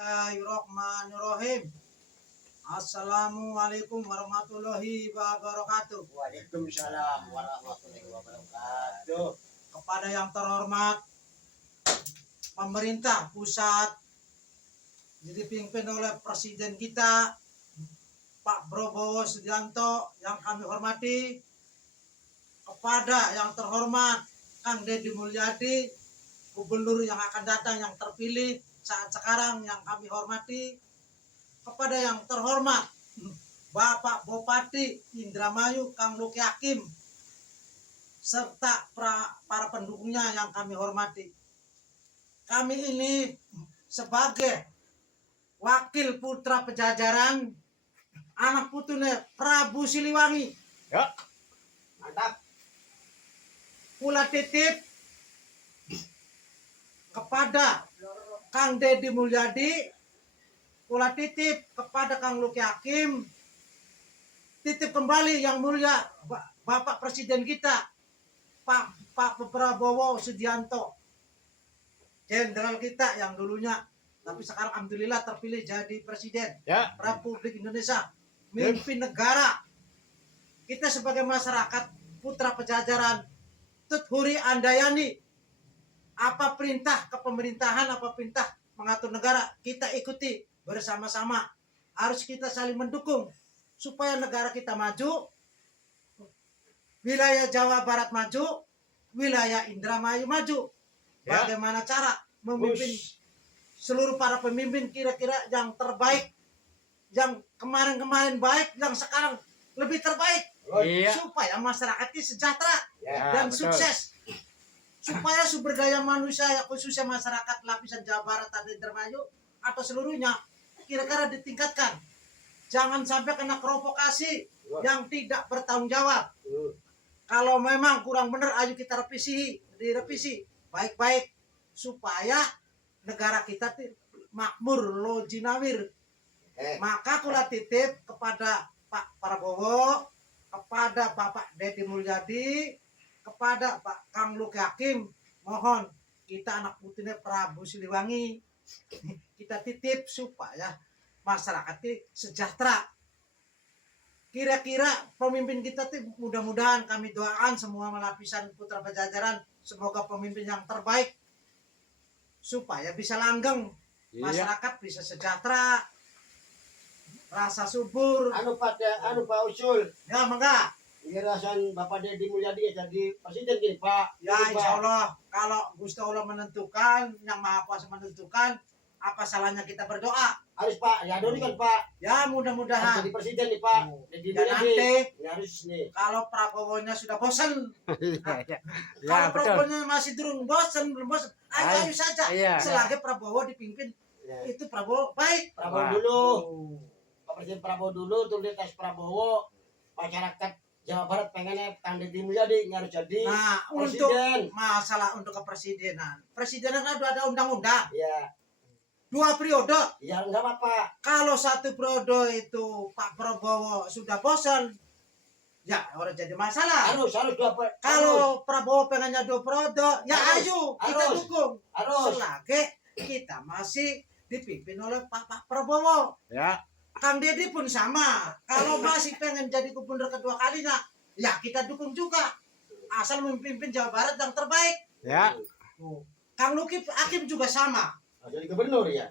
Bismillahirrahmanirrahim. Assalamualaikum warahmatullahi wabarakatuh. Waalaikumsalam warahmatullahi wabarakatuh. Kepada yang terhormat pemerintah pusat dipimpin oleh Presiden kita Pak Prabowo Subianto yang kami hormati, kepada yang terhormat Kang Deddy Mulyadi, Gubernur yang akan datang yang terpilih saat sekarang yang kami hormati, kepada yang terhormat Bapak Bupati Indramayu Kang Luki Hakim, serta para pendukungnya yang kami hormati. Kami ini sebagai wakil putra Pejajaran, anak putune Prabu Siliwangi, Ya, mantap. kula titip kepada Kang Deddy Mulyadi, kula titip kepada Kang Luki Hakim, titip kembali yang mulia Bapak Presiden kita Pak Prabowo Subianto, jenderal kita yang dulunya tapi sekarang alhamdulillah terpilih jadi Presiden Republik Indonesia, mimpin negara. Kita sebagai masyarakat putra Pejajaran tut huri andayani, apa perintah kepemerintahan, apa perintah mengatur negara, kita ikuti bersama-sama. Harus kita saling mendukung supaya negara kita maju, wilayah Jawa Barat maju, wilayah Indramayu maju. Bagaimana cara memimpin seluruh para pemimpin kira-kira yang terbaik, yang kemarin-kemarin baik, yang sekarang lebih terbaik, supaya masyarakat ini sejahtera dan sukses, supaya sumber daya manusia khususnya masyarakat lapisan Jawa Barat dan Indramayu atau seluruhnya kira-kira ditingkatkan. Jangan sampai kena provokasi yang tidak bertanggung jawab. Kalau memang kurang benar, ayo kita direvisi baik-baik supaya negara kita makmur lojinawir. Maka kula titip kepada Pak Prabowo, kepada Bapak Deddy Mulyadi, kepada Pak Kang Luki Hakim, mohon kita anak putihnya Prabu Siliwangi, kita titip supaya masyarakat ini sejahtera. Kira-kira pemimpin kita tuh mudah-mudahan kami doakan semua lapisan putra Pejajaran, semoga pemimpin yang terbaik supaya bisa langgeng, masyarakat bisa sejahtera, rasa subur. Pak usul. Ya, mangga. Irasan Bapak Deddy Mulyadi jadi presiden gini, Pak. Ya, insya Allah kalau Gusti Allah menentukan, yang Maha Kuasa menentukan, apa salahnya kita berdoa? Harus, Pak. Ya, doni kan, Pak. Ya, mudah-mudahan. Jadi presiden nih, Pak. Deddy Dan Mulyadi. nanti Ya, harus nih. kalau Prabowo-nya sudah bosan, Ya, kalau Prabowo-nya masih belum bosan, ayo saja. Selagi Prabowo dipimpin, itu Prabowo baik. Prabowo dulu. Pak Presiden Prabowo dulu, tuh di tes Prabowo. Masyarakat Jawa Barat pengennya Kang Deddy Mulyadi harus jadi untuk presiden. masalah untuk kepresidenan, presidenan kan ada undang-undang. Iya. 2 periode. Ya, enggak apa-apa. Kalau 1 periode itu Pak Prabowo sudah bosan, ya orang jadi masalah. Harus 2 Kalau Prabowo pengennya 2 periode, ya ayo kita dukung. Harus. Selagi kita masih dipimpin oleh Pak Prabowo. Ya. Kang Deddy pun sama. Kalau masih pengen jadi gubernur kedua kalinya, ya kita dukung juga. Asal memimpin Jawa Barat yang terbaik. Ya. Kang Luki Hakim juga sama. Jadi gubernur ya.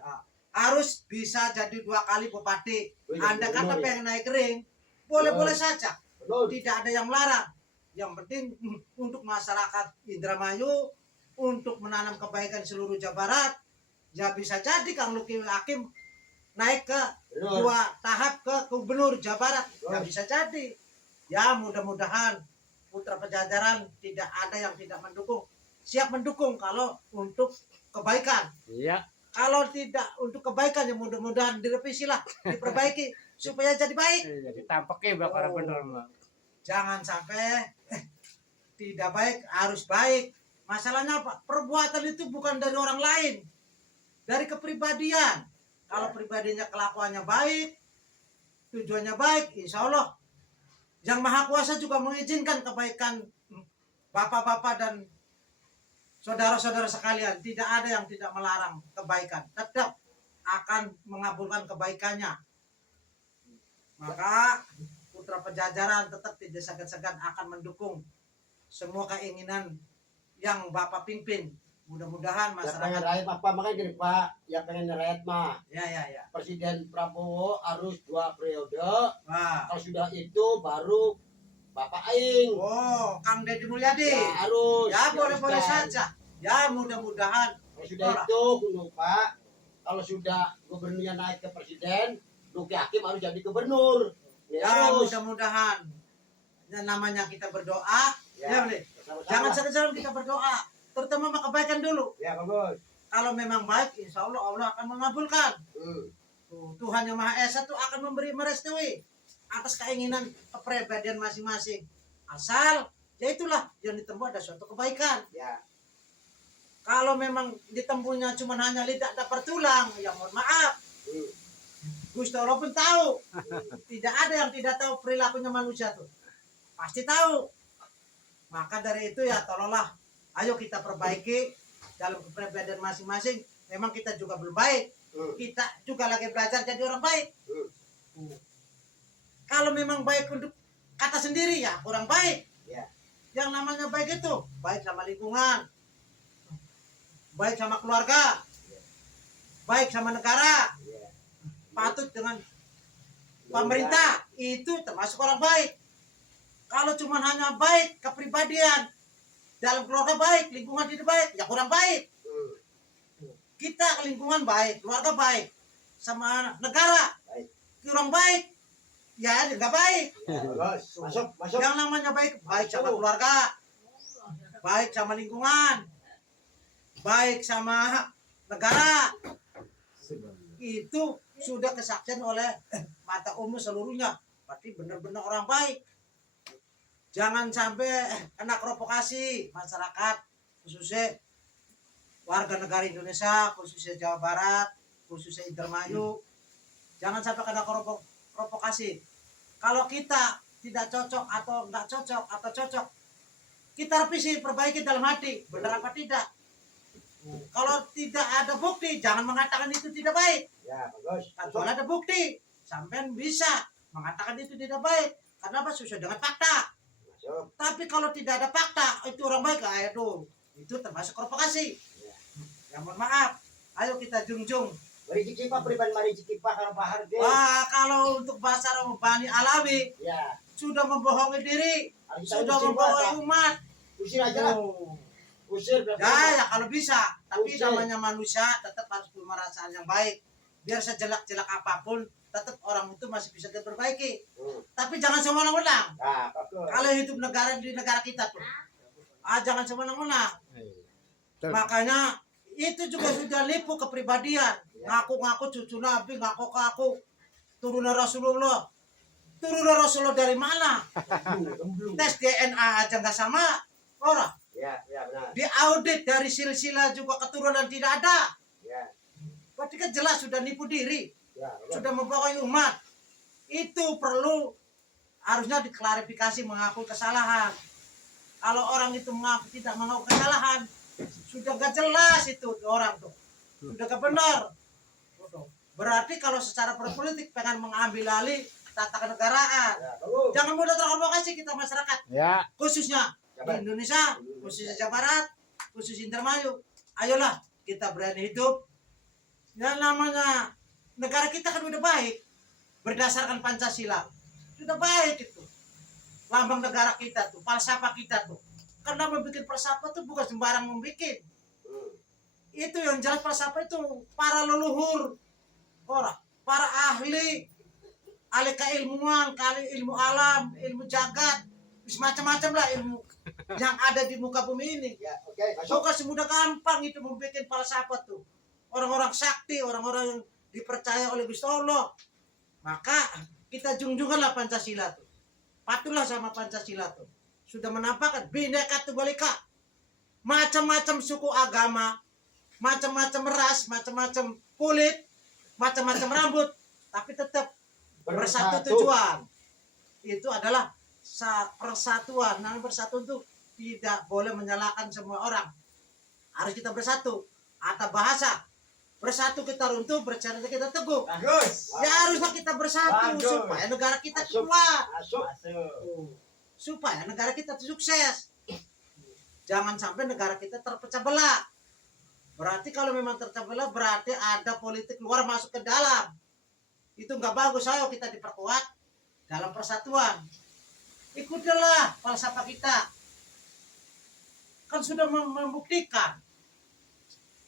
Harus bisa jadi 2 kali bupati. Anda kata ya. pengen naik ring, boleh-boleh saja. Betul. Tidak ada yang melarang. Yang penting untuk masyarakat Indramayu, untuk menanam kebaikan seluruh Jawa Barat, ya bisa jadi Kang Luki Hakim naik ke 2 tahap ke gubernur Jawa Barat. Ya bisa jadi. Ya mudah-mudahan putra Pejajaran tidak ada yang tidak mendukung. Siap mendukung kalau untuk kebaikan. Iya. Kalau tidak untuk kebaikan, ya mudah-mudahan direvisi lah, diperbaiki supaya jadi baik. Jadi tampaknya bakal bener, Bang. Jangan sampai tidak baik, harus baik. Masalahnya apa? Perbuatan itu bukan dari orang lain, dari kepribadian. Kalau pribadinya kelakuannya baik, tujuannya baik, insya Allah Yang Maha Kuasa juga mengizinkan kebaikan bapak-bapak dan saudara-saudara sekalian. Tidak ada yang tidak melarang kebaikan. Tetap akan akan mengabulkan kebaikannya. Maka putra Pajajaran tetap tidak segan-segan akan mendukung semua keinginan yang Bapak pimpin. Mudah-mudahan Ya pengen masyarakat rakyat apa makanya gini Pak, ya pengen rakyat mah ya. Presiden Prabowo harus 2 periode. Wah. Kalau sudah itu baru Bapak Aing. Oh, Kang Deddy Mulyadi. Ya harus. Ya boleh-boleh haruskan. saja. Ya mudah-mudahan. Kalau sudah itu kuno Pak, kalau sudah gubernurnya naik ke presiden, Luki Hakim harus jadi gubernur. Ya harus. mudah-mudahan. Ya, namanya kita berdoa. Ya, boleh. Sama-sama. Jangan segan-segan kita berdoa. Terutama kebaikan dulu. Ya bagus. Kalau memang baik, insya Allah Allah akan mengabulkan. Tuhan yang Maha Esa itu akan merestui atas keinginan kepribadian masing-masing. Asal, ya itulah yang ditempuh ada suatu kebaikan. Ya. Kalau memang ditempuhnya cuma hanya lidah dapat tulang, ya mohon maaf. Gusti Allah pun tahu. Tidak ada yang tidak tahu perilakunya manusia tuh. Pasti tahu. Maka dari itu ya tolonglah, ayo kita perbaiki dalam kepribadian masing-masing. Memang kita juga belum baik. Kita juga lagi belajar jadi orang baik. Kalau memang baik untuk kata sendiri ya kurang baik. Ya. Yang namanya baik itu baik sama lingkungan, baik sama keluarga, baik sama negara, patut dengan pemerintah, itu termasuk orang baik. Kalau cuma hanya baik kepribadian, dalam keluarga baik, lingkungan tidak baik, ya kurang baik. Kita lingkungan baik, keluarga baik, sama negara kurang baik, ya nggak baik. Masuk. Yang namanya baik, baik sama keluarga, baik sama lingkungan, baik sama negara. Itu sudah kesaksian oleh mata umum seluruhnya. Berarti benar-benar orang baik. Jangan sampai kena provokasi masyarakat, khususnya warga negara Indonesia, khususnya Jawa Barat, khususnya Indramayu. Jangan sampai kena provokasi. Kalau kita tidak cocok atau enggak cocok atau cocok, kita revisi, perbaiki dalam hati, benar apa tidak. Kalau tidak ada bukti, jangan mengatakan itu tidak baik. Ya bagus. Kalau ada bukti, sampean bisa mengatakan itu tidak baik. Karena apa? Sesuai dengan fakta. Masuk. Tapi kalau tidak ada fakta, itu orang baik, aduh, itu termasuk provokasi. Ya mohon maaf, ayo kita junjung. Mari cikipa pribadi mari cikipa kalau pahar ge. Wah, kalau untuk bahasa Bani Alawi, Ya. sudah membohongi diri, Harus sudah usir, membohongi Pak. umat. Usir aja lah. Oh. Usir berapa? Ya kalau bisa, tapi Usir. namanya manusia tetap harus punya perasaan yang baik. Biar sejelak-jelak apapun, tetap orang itu masih bisa diperbaiki. Tapi jangan semena-mena. Nah, bagus. Kalau hidup negara di negara kita tuh, jangan semena-mena. Makanya itu juga sudah lipu kepribadian. Ngaku-ngaku cucu Nabi, ngaku-ngaku turunan Rasulullah. Turunan Rasulullah dari mana? Tes DNA aja nggak sama. Orang Ya benar. diaudit dari silsilah juga keturunan tidak ada. Ya. Berarti kan jelas sudah nipu diri, Ya. sudah membohongi umat. Itu perlu harusnya diklarifikasi, mengakui kesalahan. Kalau orang itu mengaku tidak mengaku kesalahan, sudah gak jelas itu orang tuh, sudah gak benar. Berarti kalau secara berpolitik pengen mengambil alih tata kenegaraan, Ya, bagus. jangan mudah terprovokasi kita masyarakat, Ya. khususnya di Indonesia, khususnya Jawa Barat, khusus Indramayu. Ayolah kita berani hidup. Yang namanya negara kita kan udah baik, berdasarkan Pancasila, sudah baik itu. Lambang negara kita tuh, falsafah kita tuh. Karena membuat falsafah tuh bukan sembarang membuat. Itu yang jelas falsafah itu para leluhur, para ahli keilmuan, ilmu alam, ilmu jagat, macam-macam lah ilmu yang ada di muka bumi ini. Ya, oke, masuk. Bukan semudah gampang itu membuat falsafah tuh. Orang-orang sakti, orang-orang yang dipercaya oleh Gusti Allah. Maka kita junjunganlah Pancasila tuh. Patuhlah sama Pancasila tuh. Sudah menampakkan Bhinneka Tunggal Ika. Macam-macam suku agama, macam-macam ras, macam-macam kulit, macam-macam rambut, tapi tetap bersatu tujuan. Itu adalah persatuan. Nah, bersatu itu tidak boleh menyalahkan semua orang. Harus kita bersatu. Atau bahasa Bersatu kita runtuh, bercerita kita teguh. Bagus. Ya haruslah kita bersatu Bagus. supaya negara kita Masuk. kuat, Masuk. supaya negara kita sukses. Jangan sampai negara kita terpecah belah. Berarti kalau memang terpecah belah berarti ada politik luar masuk ke dalam. Itu nggak bagus. Ayo kita diperkuat dalam persatuan. Ikutilah falsafah kita. Kan sudah membuktikan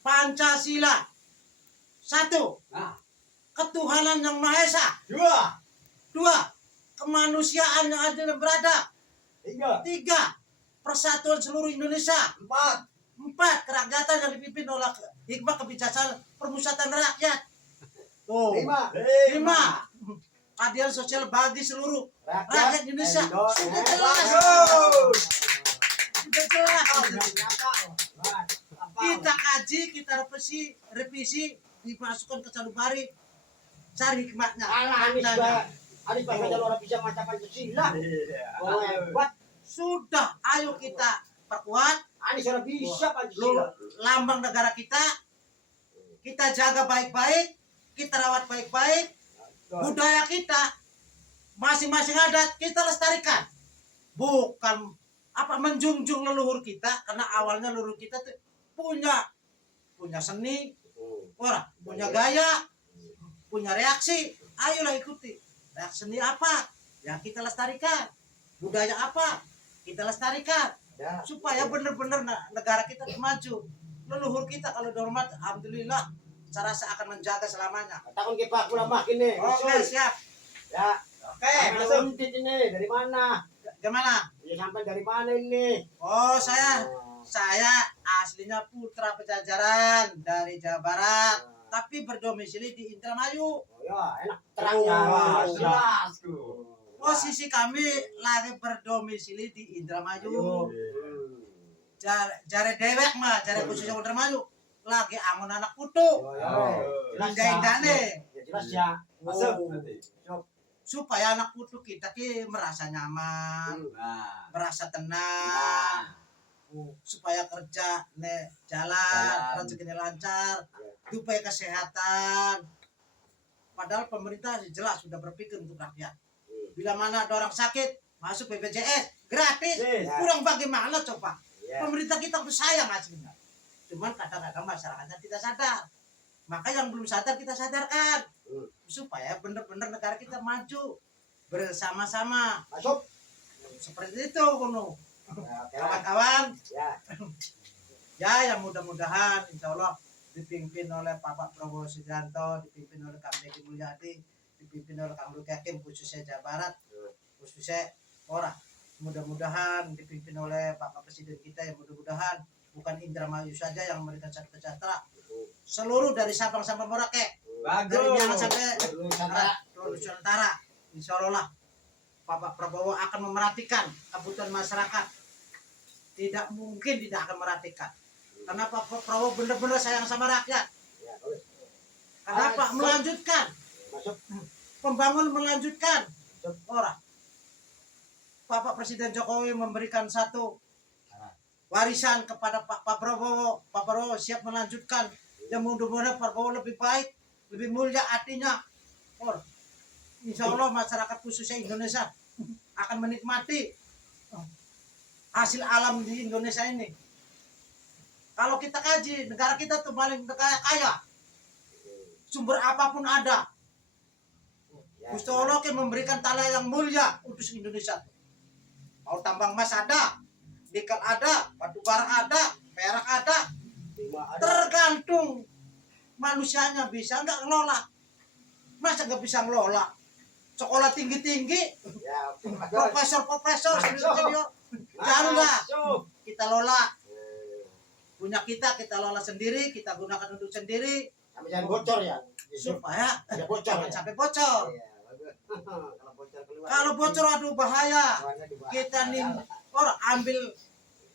Pancasila satu, Nah. ketuhanan yang Maha Esa. 2, Dua, kemanusiaan yang adil dan beradab. 3, Tiga, persatuan seluruh Indonesia. 4. Empat, kerakyatan yang dipimpin oleh hikmah kebijaksanaan permusyawaratan rakyat. Tuh. 5. Lima, keadilan sosial bagi seluruh rakyat Indonesia. Sudah jelas. Bagus. Sudah jelas. Wah, Kita kaji, kita revisi, dimasukkan ke sanubari, cari hikmahnya. Anies maknanya. Anies Baswedan orang bisa macam Pancasila. Iya. Oh, hebat. Sudah, ayo kita perkuat Anies orang bisa Pancasila. lambang negara kita jaga baik-baik, kita rawat baik-baik, budaya kita, masing-masing adat kita lestarikan. Bukan menjunjung leluhur kita, karena awalnya leluhur kita tuh punya seni, punya gaya, punya reaksi. Ayolah ikuti. Reaksi seni apa? Ya kita lestarikan. Budaya apa? Kita lestarikan. Ya. Supaya benar-benar negara kita tuh maju. Leluhur kita kalau dihormat, alhamdulillah, saya rasa akan menjaga selamanya. Takon ke Pak Ulama ini. Oke, siap. Ya. Oke, masuk. Untit ini dari mana? Gimana? Ya sampai dari mana ini? Oh, saya aslinya putra Pejajaran dari Jawa Barat, tapi berdomisili di Indramayu. Oh ya, enak terangnya. Wah, Oh, jelas tuh. Posisi kami lagi berdomisili di Indramayu. Jare dewek mah, jare khususnya Indramayu. Lagi angon anak putu. Oh, ya. Jelas ya. Indah-indahnya. Ya, jelas ya. Masuk. Oh. Nanti. Supaya anak putu kita ki merasa nyaman, Nah. merasa tenang. Supaya kerja jalan, rezekinya lancar, supaya kesehatan. Padahal pemerintah jelas sudah berpikir untuk rakyat. Bila mana ada orang sakit, masuk BPJS gratis. Ya. Kurang bagaimana coba? Ya. Pemerintah kita tuh sayang aslinya. Cuman kadang-kadang masyarakatnya tidak sadar. Maka yang belum sadar kita sadarkan. Supaya benar-benar negara kita maju bersama-sama. Masuk. Seperti itu kuno. Ya, oke. Kawan-kawan, Ya. ya yang mudah-mudahan insya Allah dipimpin oleh Bapak Prabowo Subianto, dipimpin oleh Kang Deddy Mulyadi, dipimpin oleh Kang Luki Hakim, khususnya Jawa Barat, khususnya Ora. Mudah-mudahan dipimpin oleh Bapak Presiden kita, yang mudah-mudahan bukan Indramayu saja yang memberikan satu sejahtera, seluruh dari Sabang sampai Merauke, dari Minang Bagus. sampai Nusantara. Nusantara, insya Allah lah Bapak Prabowo akan memerhatikan kebutuhan masyarakat. Tidak mungkin tidak akan merhatikan. Karena Pak Prabowo benar-benar sayang sama rakyat. Ya, boleh. Kenapa? Masuk. Melanjutkan. Masuk. Pembangun melanjutkan. Orang. Bapak Presiden Jokowi memberikan satu warisan kepada Pak Prabowo. Pak Prabowo siap melanjutkan. Yang mudah-mudahan Pak Prabowo lebih baik, lebih mulia artinya. Insya Allah masyarakat khususnya Indonesia akan menikmati hasil alam di Indonesia ini. Kalau kita kaji, negara kita tuh paling kaya. Sumber apapun ada. Ya. Gusti Allah kan memberikan tanah yang mulia untuk Indonesia. Mau tambang emas ada, nikel ada, batu bara ada, perak ada. Tergantung manusianya bisa nggak ngelola. Masa nggak bisa ngelola? Sekolah tinggi-tinggi, Ya, profesor, senior, janganlah kita lola. Punya kita lola sendiri, kita gunakan untuk sendiri Sampai jangan bocor ya. supaya Tidak bocor. jangan Ya. sampai bocor. Iya, bagus. Kalau bocor keluar. Kalau bocor aduh bahaya. Keluarnya dibahas. Kita nih orang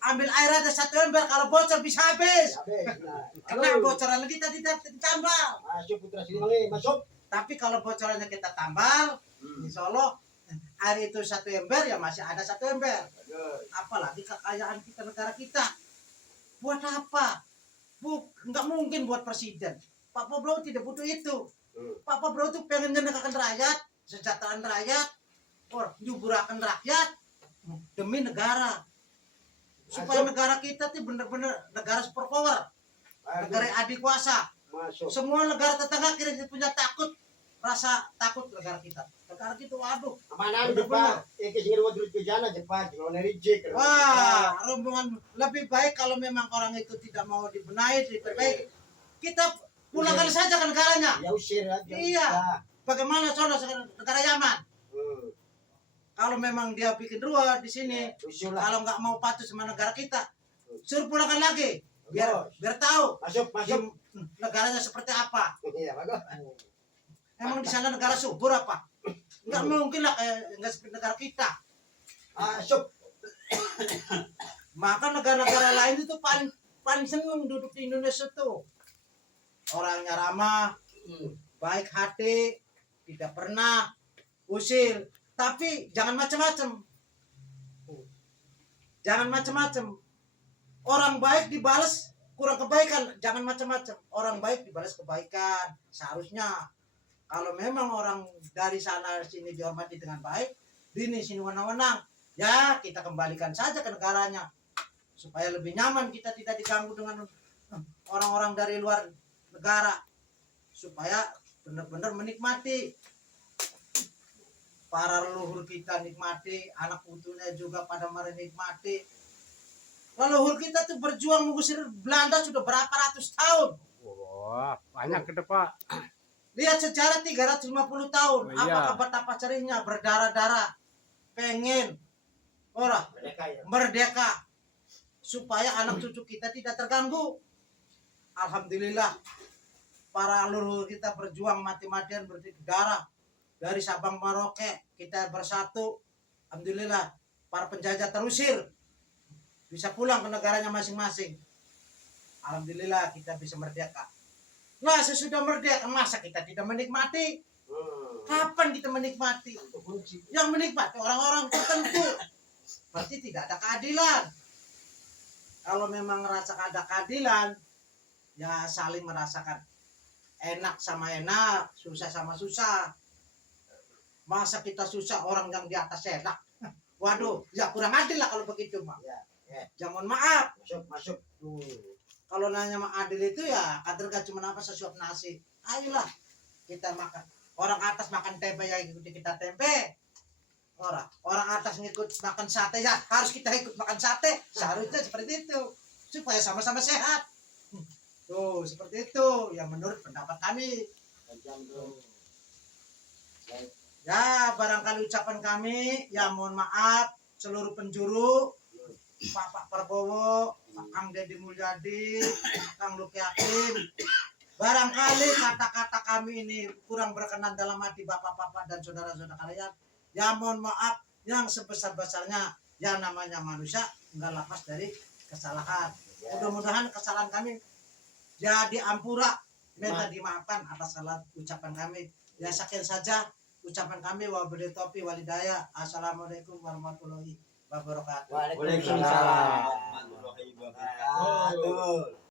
ambil air aja 1 ember, kalau bocor bisa habis. Habis. Nah, Kena halo. bocoran lagi kita tidak tambal. Masuk Putra Siliwangi, masuk. Tapi kalau bocorannya kita tambal, insya Allah air itu 1 ember ya masih ada 1 ember. Apalagi kekayaan kita negara kita. Buat apa? Nggak mungkin buat presiden. Pak Prabowo tidak butuh itu. Hmm. Pak Prabowo itu pengen nyenengkan rakyat, sejahteraan rakyat, nyuburakan rakyat demi negara. Supaya Masuk. negara kita tuh bener-bener negara superpower, negara adik kuasa. Masuk. Semua negara tetangga kita punya rasa takut negara kita. Negara kita waduh. Amanan Bener-bener. Jepang. Iki sing ruwet duit kejana Jepang, jangan reject. Wah, rombongan lebih baik kalau memang orang itu tidak mau dibenahi, diperbaiki. Kita pulangkan saja ke negaranya. Ya usir aja. Iya. Udah. Bagaimana sono negara Yaman? Hmm. Kalau memang dia bikin ruah di sini, Usul lah. kalau nggak mau patuh sama negara kita, suruh pulangkan lagi. Biar Bagus. tahu Masuk, masuk. negaranya seperti apa. Iya, bagus. Emang di sana negara subur apa? Nggak mungkin lah kayak nggak seperti negara kita. Masuk. Maka negara-negara lain itu paling seneng duduk di Indonesia tuh. Orangnya ramah, Hmm. baik hati, tidak pernah usil. Tapi jangan macam-macam. Jangan macam-macam. Orang baik dibalas kurang kebaikan, jangan macam-macam. Orang baik dibalas kebaikan. Seharusnya kalau memang orang dari sana sini dihormati dengan baik, sini wenang-wenang, ya kita kembalikan saja ke negaranya supaya lebih nyaman, kita tidak diganggu dengan orang-orang dari luar negara, supaya benar-benar menikmati. Para leluhur kita nikmati, anak putunya juga pada menikmati. Leluhur kita tuh berjuang mengusir Belanda sudah berapa ratus tahun. Wah, banyak ke depan. Lihat sejarah 350 tahun. Oh, iya. Apakah betapa cerihnya berdarah-darah. Pengen Mereka ya. merdeka. Supaya anak cucu kita tidak terganggu. Alhamdulillah. Para leluhur kita berjuang mati-matian berdarah. Dari Sabang Merauke kita bersatu. Alhamdulillah. Para penjajah terusir. Bisa pulang ke negaranya masing-masing. Alhamdulillah kita bisa merdeka. Nah sesudah merdeka masa kita tidak menikmati? Hmm. Kapan kita menikmati? Itu kunci. Yang menikmati orang-orang tertentu. Berarti tidak ada keadilan. Kalau memang merasa ada keadilan, ya saling merasakan enak sama enak, susah sama susah. Masa kita susah orang yang di atas enak? Waduh, ya kurang adil lah kalau begitu, Mak. Ya, ya. Jangan maaf. Masuk, masuk. Kalau nanya mak adil itu ya kader gak cuma apa sesuap nasi. Ayolah kita makan. Orang atas makan tempe ya ikuti kita tempe. Orang atas ngikut makan sate ya harus kita ikut makan sate. Seharusnya seperti itu supaya sama-sama sehat. Tuh seperti itu ya menurut pendapat kami. Jam tuh. Ya barangkali ucapan kami ya mohon maaf seluruh penjuru Pak Prabowo, Kang Deddy Mulyadi, Kang Luki Hakim. Barangkali kata-kata kami ini kurang berkenan dalam hati bapak-bapak dan saudara-saudara kalian. Ya mohon maaf yang sebesar-besarnya yang namanya manusia enggak lepas dari kesalahan. Mudah-mudahan kesalahan kami jadi ampura. Minta dimaafkan atas salah ucapan kami. Ya sekian saja ucapan kami. Wabillahi taufiq wal hidayah. Assalamualaikum warahmatullahi wabarakatuh. Waalaikumsalam. Waalaikumsalam warahmatullahi wabarakatuh.